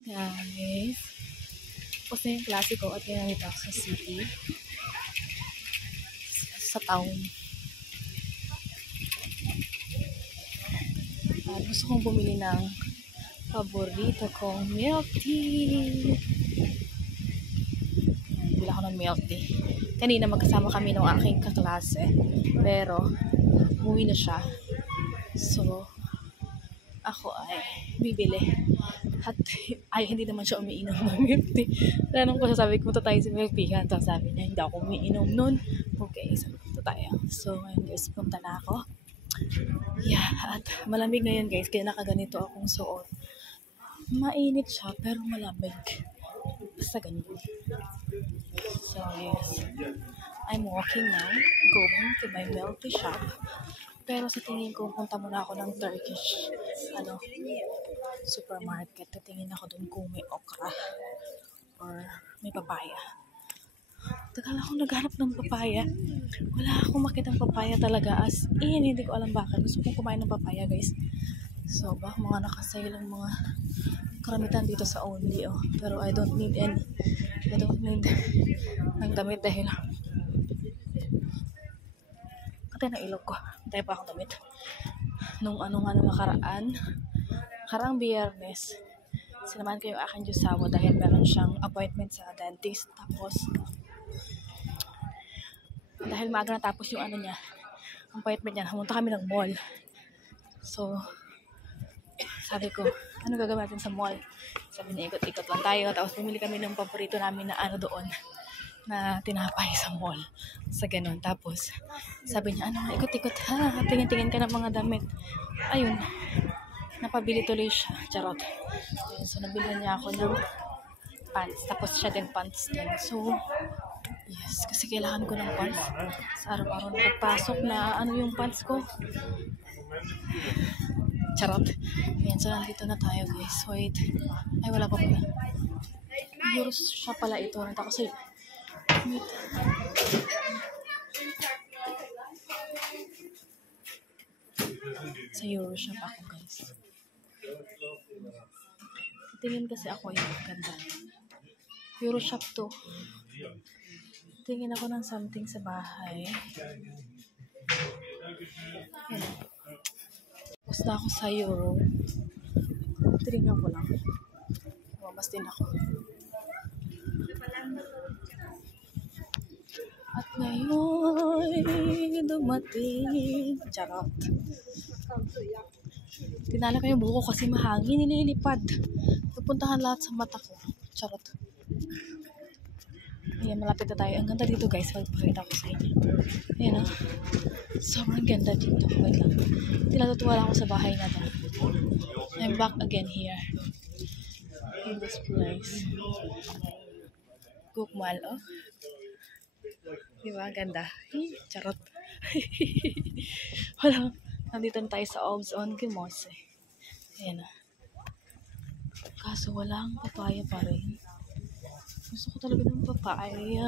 Guys, tapos na yung klase ko at kaya nito sa city, sa town. At gusto kong bumili ng paborito kong milk tea. Bili ako ng milk tea. Kanina magkasama kami ng aking kaklase, pero umuwi na siya. So, ako ay bibili. At hindi naman siya umiinom ng milk tea. Tanong ko siya, sabi ko, punta tayo sa milk tea. At sabi niya, hindi ako umiinom nun. Okay, sabi ko, punta tayo. So, ngayon guys, punta na ako. Yeah, at malamig ngayon guys, kaya nakaganito akong suot. Mainit siya, pero malamig. Basta ganun. So, yes. I'm walking now, going to my milk tea shop. Pero sa tingin ko, punta muna ako ng Turkish supermarket. Tingin ako dun kung may okra or may papaya. Tagal ako naghanap ng papaya. Wala akong makitang papaya talaga. As in, hindi ko alam bakit. Gusto kong kumain ng papaya, guys. So, mga nakasale ang mga karamitan dito sa Only. Oh. Pero I don't need any. I don't need ng damit dahil katay na ilog ko. Tayo pa akong damit. Nung nakaraang Biyernes, sinamahan ko yung aking Diyosawa dahil meron siyang appointment sa dentist. Tapos, dahil maaga natapos yung appointment niya, pumunta kami ng mall. So, sabi ko, ano gagawin natin sa mall? Sabi niya, ikot-ikot lang tayo. Tapos bumili kami ng paborito namin na doon, na tinapay sa mall. Sa ganun. Tapos, sabi niya, ikot-ikot ha, tingin-tingin ka ng mga damit. Ayun, napabili tuloy siya. Charot. Ayun, so, nabilihan niya ako ng pants. Tapos siya din pants din. So, yes, kasi kailangan ko ng pants. Sa araw-araw na pagpasok na yung pants ko. Charot. Ayan, so nandito na tayo guys. Wait. Ay, wala pa pala. Euro siya pala ito. Nandito ako sa... Wait. Sa Euro shop ako guys. Tingin kasi ako yung ganda. Euro shop to. Tingin ako ng something sa bahay. Yan. Tapos na ako sa Euro. Tingnan ko lang. Lumabas din ako. At ngayon, dumating. Charot. Tinala ko yung buko kasi mahangin. Nililipad. Pupuntahan lahat sa mata ko. Charot. Ayan, malapit na tayo. Ang ganda dito guys. Magpakita ko sa inyo. Ayan o. Sobrang ganda dito. Wait lang. Tinatutuwa ako sa bahay na. I'm back again here. In this place. Gukmal, oh. Diba? Ganda. Charot. Wala. Nandito na tayo sa Obs on Gimos. Ayan na. Kaso walang papaya pa rin. Gusto ko talaga ng papaya.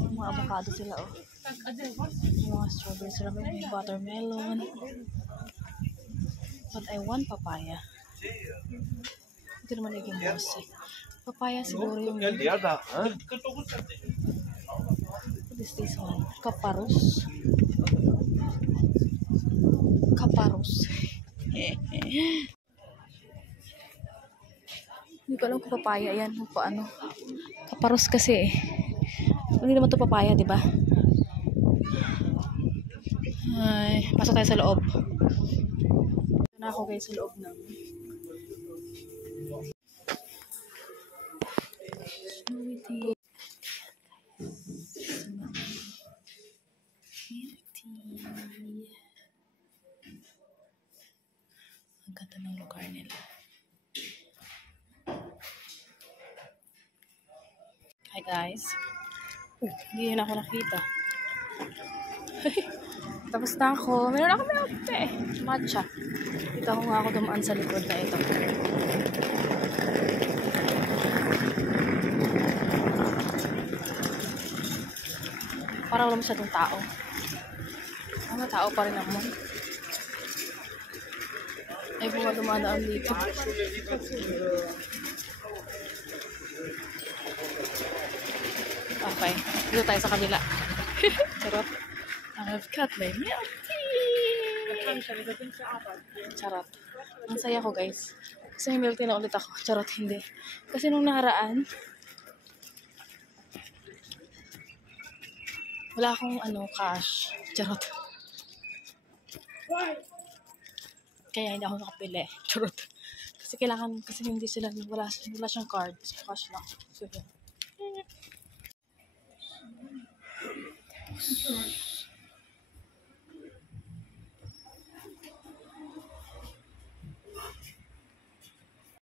Mga avocado sila, oh. Mga strawberry sila, may watermelon. But I want papaya. Ito naman naging mose. Papaya siguro yung... What is this one? Kaparus. Hindi ko alam kung papaya yan. Kaparus kasi eh. Hindi naman ito papaya, di ba? Ay, pasok tayo sa loob. Ito na ako guys sa loob ng ang ganda ng lugar nila. Hi guys. Hindi na ako nakita. Tapos na ako. Meron ako milk tea. Matcha. Ito ako nga ako dumaan sa likod na ito. Parang wala masyadong tao. May tao pa rin naman. May mga dumadaan dito. Okay. Dito tayo sa kabila. Charot. I've got my milk tea. Charot. Ang saya ko, guys. Kasi may milk tea na ulit ako. Charot, hindi. Kasi nung nakaraan, wala akong cash. Charot. Kaya hindi ako nakapili. Charot. Kasi kailangan, kasi hindi sila, wala siyang card. So, cash lang. So, yun.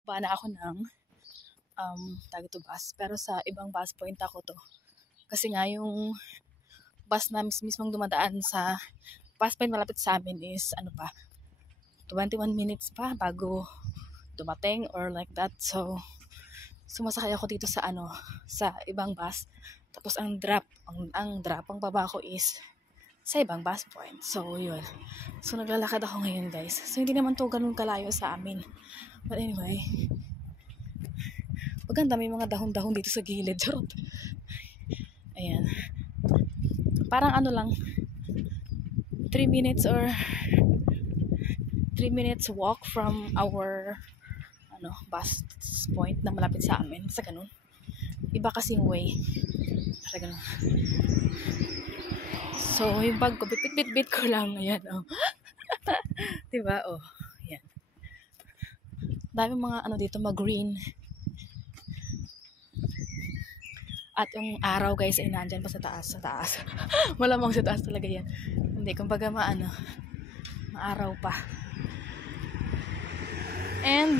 Bana ako ng tag to bus. Pero sa ibang bus point ako to. Kasi nga yung bus na mismong dumadaan sa bus point malapit sa amin is 21 minutes pa bago dumating or like that. So sumasakay ako dito sa sa ibang bus. Tapos ang baba ko is sa ibang bus point. So yun. So naglalakad ako ngayon, guys. So hindi naman to ganun kalayo sa amin. But anyway, maganda, may mga dahon-dahon dito sa gilid. Charot. Ayan. Parang lang, 3 minutes or 3 minutes walk from our bus point na malapit sa amin. Sa ganun. Iba kasing way. Sa ganun. So, yung bag ko, bit ko lang. Ayan, diba? Ayan. Dami mga dito, green. At yung araw, guys, ay nandyan pa sa taas. Malamang sa taas talaga yan. Hindi, kumbaga maaraw pa. And,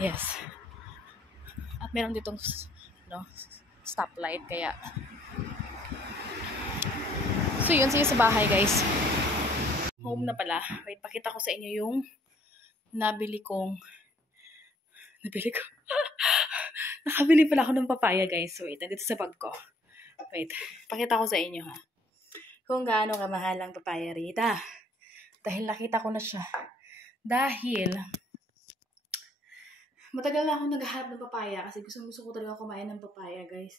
yes. At meron ditong, stoplight, kaya. So, yun, sige sa bahay, guys. Home na pala. Wait, pakita ko sa inyo yung nabili ko. Nakabili pala ako ng papaya, guys. Wait, nandito sa bag ko. Wait, pakita ko sa inyo, ha. Kung gaano kamahal ang papaya rita. Dahil nakita ko na siya. Dahil, matagal na akong naghahanap ng papaya kasi gusto ko talaga kumain ng papaya, guys.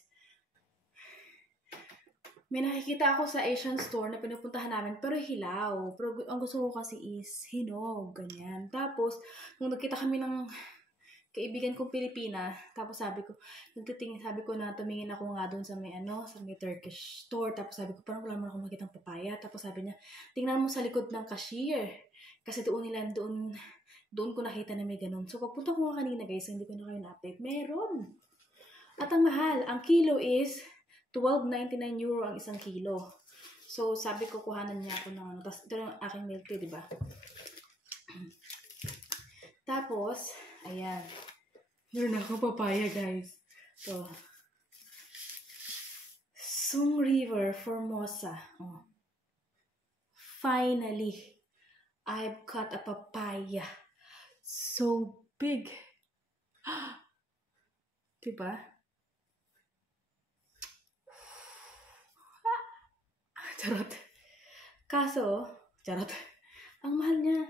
May nakikita ako sa Asian store na pinupuntahan namin, pero hilaw. Pero ang gusto ko kasi is hinog, ganyan. Tapos, nung nagkita kami ng kaibigan kong Pilipina, tapos sabi ko na tumingin ako nga doon sa may Turkish store. Tapos sabi ko, parang wala naman akong makitang papaya. Tapos sabi niya, tingnan mo sa likod ng cashier. Kasi doon ko nakita na may ganun. So, pagpunta ko nga kanina, guys, hindi ko na kayo na-update. Meron. At ang mahal, ang kilo is €12.99 ang isang kilo. So, sabi ko, kuhanan niya ako ng tapos ito lang aking milk tea, diba? Tapos, ayan. Meron ako papaya, guys. So, Sung River, Formosa. Finally, I've got a papaya. So big. Diba? Charot. Kaso, charot. Ang mahal niya.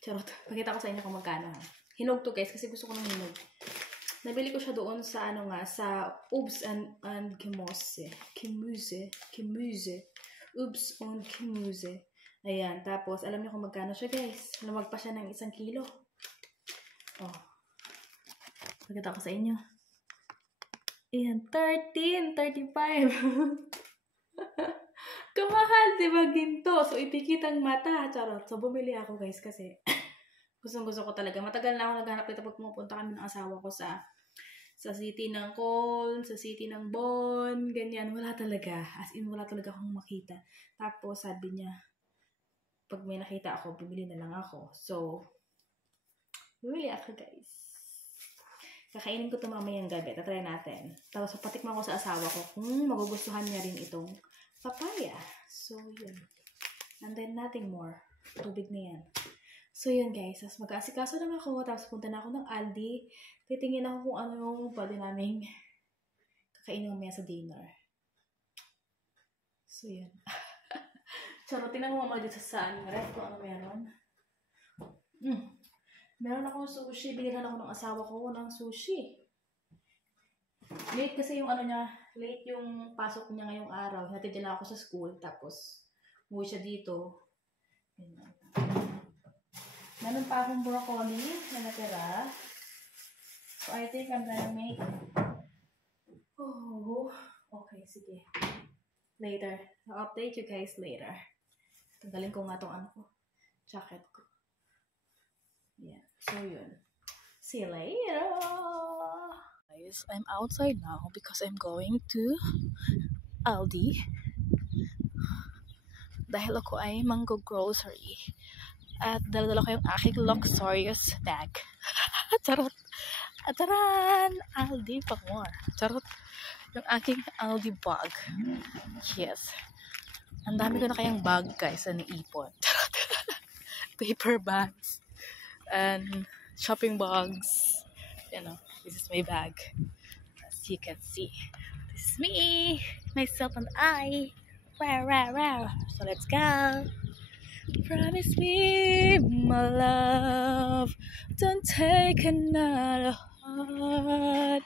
Charot. Pakita ko sa inyo kung magkano. Hinog to, guys, kasi gusto ko ng hinog. Nabili ko siya doon sa sa Ubs and Kimuse. Ubs and Kimuse. Ayan, tapos alam niyo kung magkano siya, guys. Lumag pa siya ng 1 kilo. Pakita ko sa inyo. Ayan, 13.35. Kamahal, diba, ginto? So, ipikit ang mata. Charot. So, bumili ako, guys, kasi gusto ko talaga. Matagal na ako naghanap dito pag pumupunta kami ng asawa ko sa city ng Colm, sa city ng Bon, ganyan. Wala talaga. As in, wala talaga akong makita. Tapos, sabi niya, pag may nakita ako, bibili na lang ako. So, bumili ako, guys. Kakainin ko ito mamayang gabi. Tatry natin. Tapos, patikman ko sa asawa ko kung magugustuhan niya rin itong papaya. So, yun. And then, nothing more. Tubig na yan. So, yun, guys. Tapos, mag-aasikaso lang ako. Tapos, punta na ako ng Aldi. Titingin ako kung ano pwede naming kakainin mamaya sa dinner. So, yun. Charot, tingnan mo muna dito sa saan. Ref ko ano meron. Meron akong sushi. Binilhan ako ng asawa ko ng sushi. Late kasi yung ano niya, late yung pasok niya ngayong araw. Natid nila ako sa school. Tapos, umuwi siya dito. Meron pa akong broccoli na natira. So, I think I'm gonna make... Oh, okay, sige. Later. I'll update you guys later. Tanggalin ko nga itong jacket ko. Yeah. So, yun. See you later! Guys, I'm outside now because I'm going to Aldi. Dahil ako ay manggo-grocery. At dala-dala ko yung aking luxurious bag. Charot! Ataran! Aldi pa more. Charot! Yung aking Aldi bag. Yes. Ang dami ko na kayang bag, guys, na naipon. Charot! Paper bags. And shopping bags. You know, this is my bag. As you can see. This is me! Myself and I. Wow, wow, wow. So let's go. Promise me, my love, don't take another heart.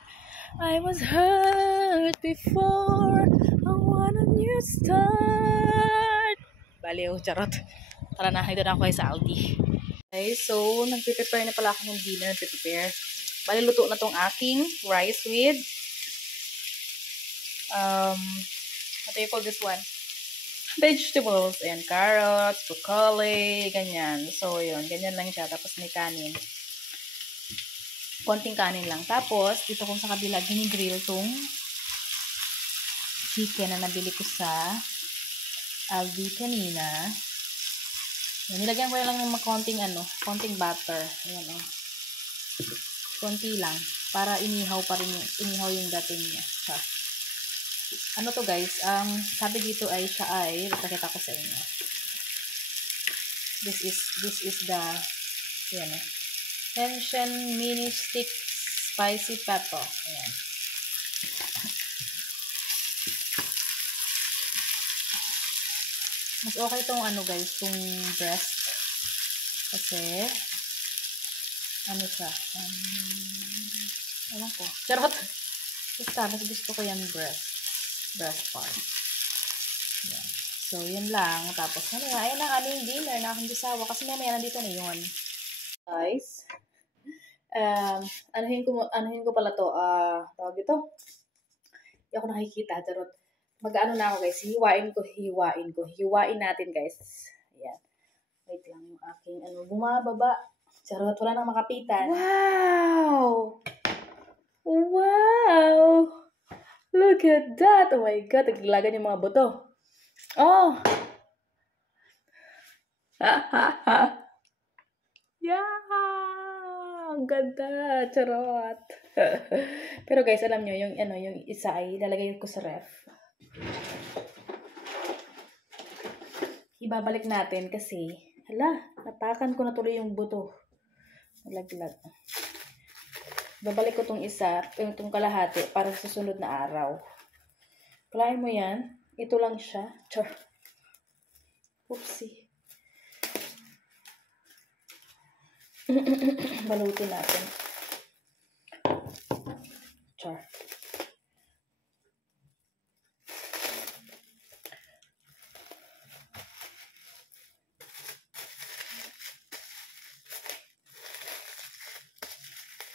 I was hurt before, I want a new start. Baliw, charot. Tara na, ito na ako sa Aldi. Okay, so nagpe-prepare na pala ako ng dinner. Nagpe-prepare. Bali, luto na tong aking rice with what do you call this one? Vegetables and carrots, broccoli, ganyan. So, yun. Ganyan lang siya. Tapos may kanin. Konting kanin lang. Tapos, dito kong sa kabila, gini-grill tong chicken na nabili ko sa Aldi kanina. Yan, nilagyan ko lang ng konting butter. Ayan, konti lang. Para inihaw pa rin yung dating niya. Ha. Ano to guys, sabi dito ay siya ay, pakita ko sa inyo. This is the, ayan tension mini stick spicy pepper. Ayan. Mas okay tong guys, tong breast. Kasi, siya, ewan ko. Charot! Basta, mas gusto ko yan breast part. Yan. So, yun lang. Tapos, ayun na aming dinner na aking gisawa. Kasi mamaya nandito na yun. Guys, anuhin ko pala to. Tawag ito. Hindi ako nakikita. Charot. Mag-ano na ako guys. Hiwain natin guys. Ayan. Wait lang yung aking bumababa. Charot. Wala nang makapitan. Wow! Wow! Look at that! Oh my God, naglagan yung mga buto. Oh! Yeah! Ang ganda! Charot! Pero guys, alam nyo, yung isa ay lalagay ko sa ref. Ibabalik natin kasi, natakan ko na tuloy yung buto. Nalaglag. Babalik ko tong isa, itong kalahati, para sa susunod na araw. Kalahin mo yan. Ito lang siya. Char. Oopsie. Balutin natin. Char.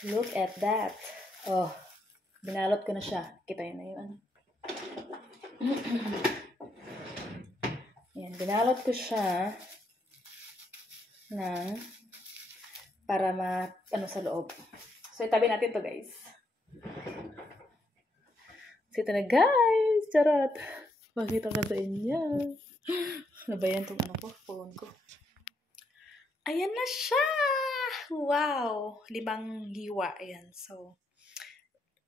Look at that. Oh, binalot ko na siya. Kita yun na yun. Ayan, binalot ko siya ng para sa loob. So, itabi natin to guys. So, ito na guys. Charot. Makita ka sa inyo. Ano ba yan? Phone ko. Ayan na siya! Wow! 5 hiwa. Ayan. So,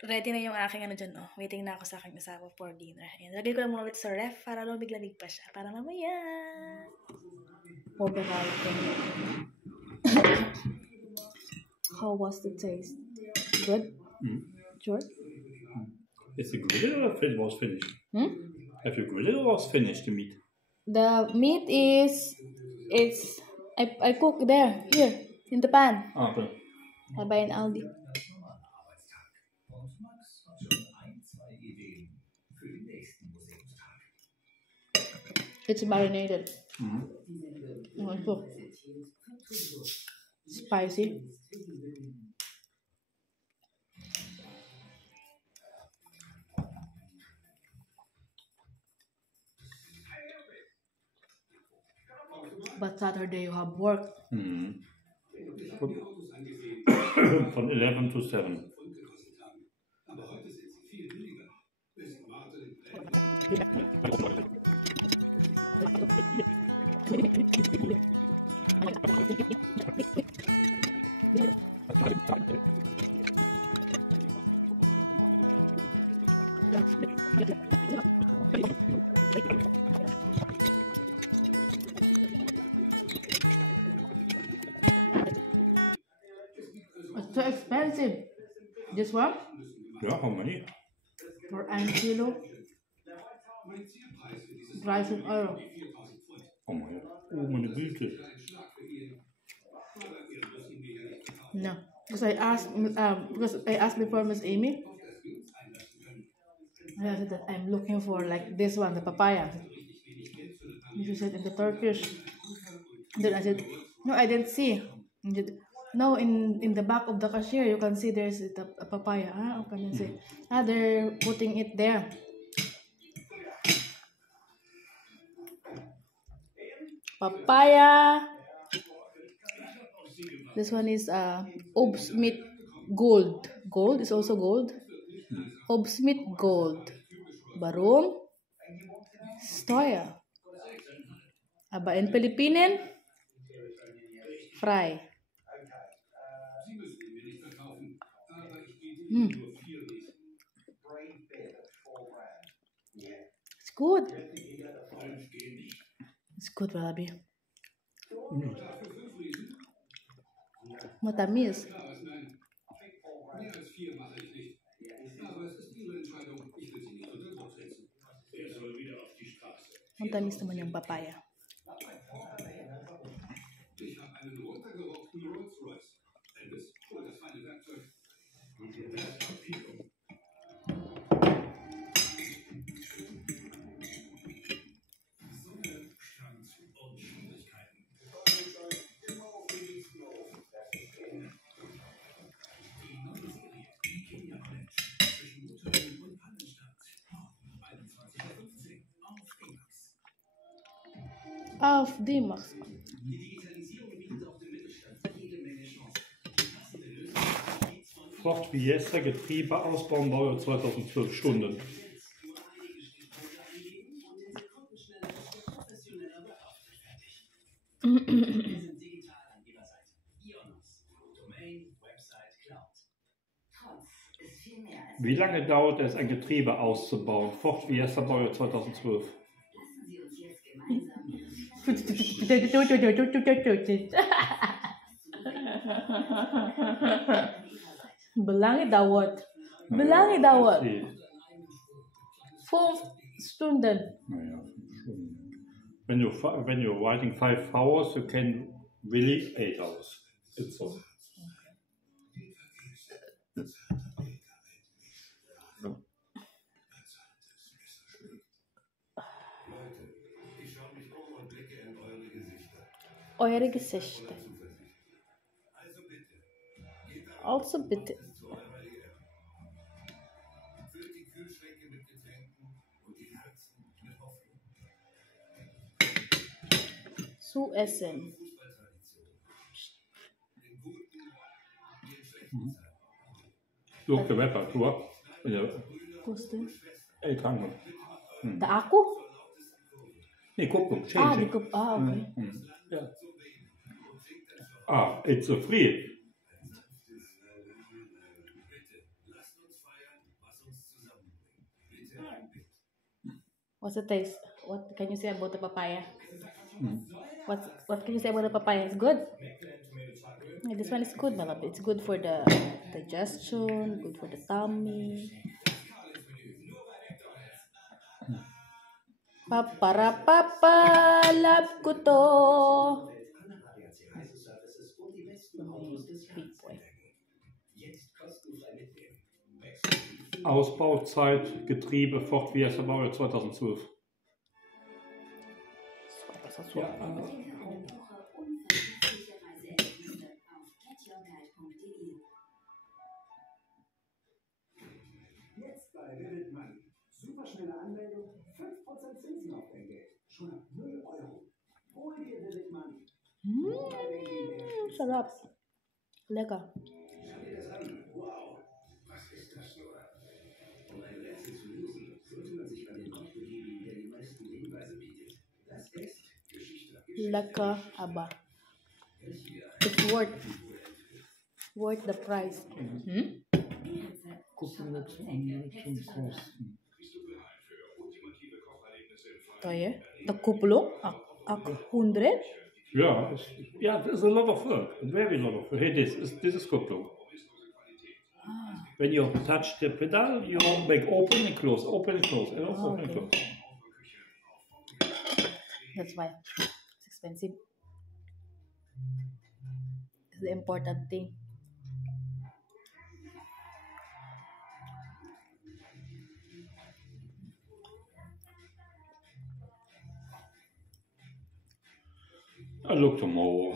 ready na yung aking dyan. Waiting na ako sa aking asawa for dinner. Ayan. Lagay ko na muna ulit sa ref para lumig-lamig pa siya. Para mamaya. How was the taste? Good? Sure? Is it grilled or it was finished? Have you grilled or was finished the meat? The meat it's I cook there here in the pan. Okay. I buy in Aldi. It's marinated. Also spicy. But Saturday you have work. From 11 to 7. It's so expensive. This one Yeah, how many? for 1 kilo. Rice and oil. Oh meine Güte. No, because I asked before Miss Amy. I said that I'm looking for like this one, the papaya. And she said in the Turkish. Then I said, no, I didn't see. And she said, no, in the back of the cashier you can see there's a papaya. Okay, you say, they're putting it there. Papaya. This one is Obsmith Gold. Gold is also gold. Obsmith Gold. Barum. Stoya. Aba in Philippinen. Fry. It's good. It's good, Balabi. Matamis. Matamis naman yung papaya. Auf D-Max. Ford Fiesta Getriebe ausbauen, dauert 2012 Stunden. Wie lange dauert es, ein Getriebe auszubauen? Ford Fiesta Baujahr 2012. Belangi dawat. Belangi dawat. 5 Stunden. Naja, when you're writing 5 hours, you can really 8 hours. It's so. Eure Gesichter. Also bitte. Zu essen. Look the web tour. Gusto? Trango. Da ako? Nee, cookbook, changing. Okay. Yeah. It's a free. What's the taste? What can you say about the papaya? What can you say about the papaya? It's good. Yeah, this one is good, Malapit. It's good for the digestion, good for the tummy. Paparapapa, love ko to. Big boy. Ausbauzeit, Getriebe, Ford Fiesta Baujahr 2012. Ja, Jetzt bei Reddit Money. Superschnelle Anmeldung, 5% Zinsen auf dein Geld. Schon ab 0 Euro. Hol dir Reddit Money. Sarap. Lecker. Schau dir das an. Wow. Was ist das nur? Um ein Rätsel zu lösen, sollte man sich an den Ort begeben, der die meisten Hinweise bietet. Das ist Geschichte. Lecker, aber it's worth the price. gucken wir zu anderen Kosten. Tayo, takuplo, 100. Yeah, there's a lot of work, very lot of work. Hey, this is Kupplung. When you touch the pedal, you make open and close, open and close, and open and close. That's why it's expensive. It's the important thing. I look tomorrow.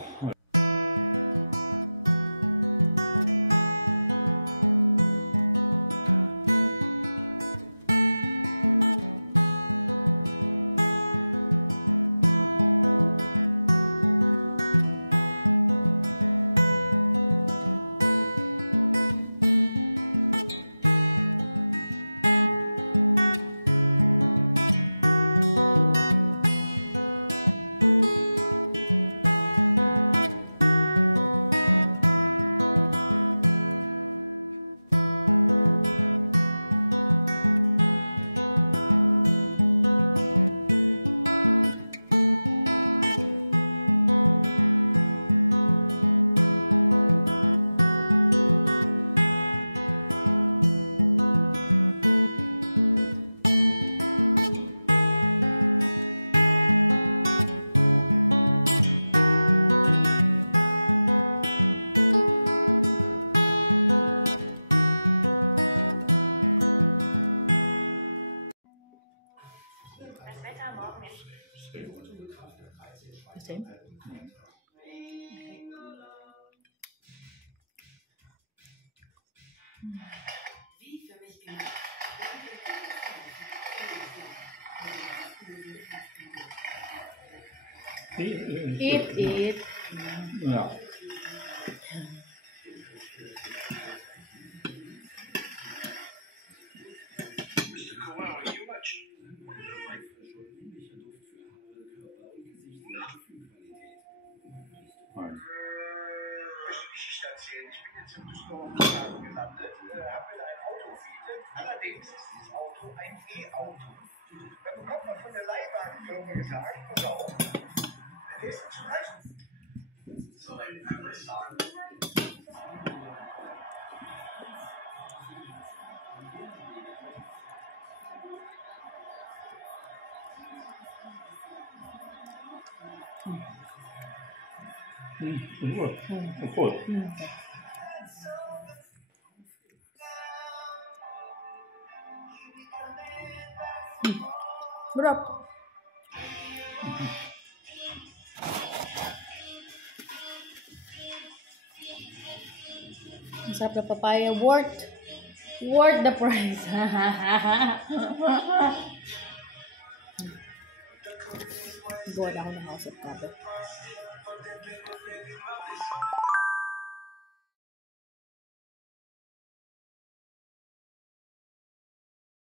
Same. Eat. Ja. Nein. Ich bin jetzt in Düsseldorf gelandet, habe mir ein Auto gemietet. Allerdings ist dieses Auto ein E-Auto. Dann bekommt man von der Leihwagenfirma gesagt, pass auf, der ist zu leicht. Das soll ein anderes sagen. Voll. Sarap. Ang sarap na papaya. Worth the price. Buwan ako ng house of tabi.